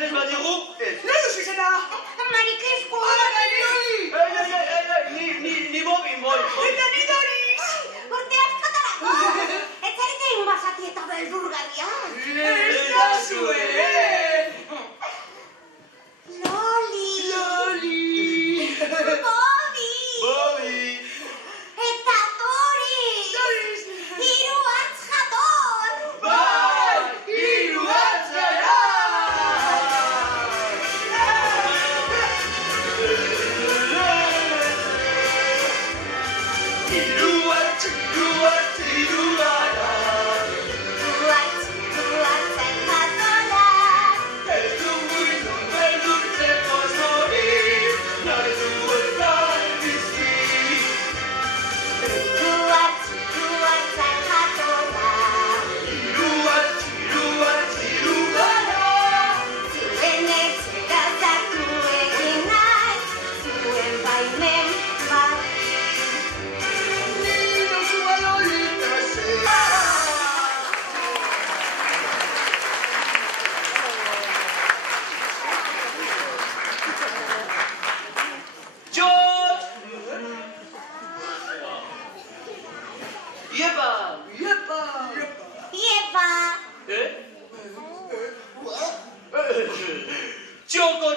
Jeunesse Badirou. Là, je suis là. Marikescu. Ni Bobby, moi. Eta Doris. Urte askotarako. Ez zarete inbasati eta beldurgarria. Ez da zuen. Loli. Bobby. Eta Doris. Hiru hartz jator. Bai, hiru atzara. Iepa. Choco,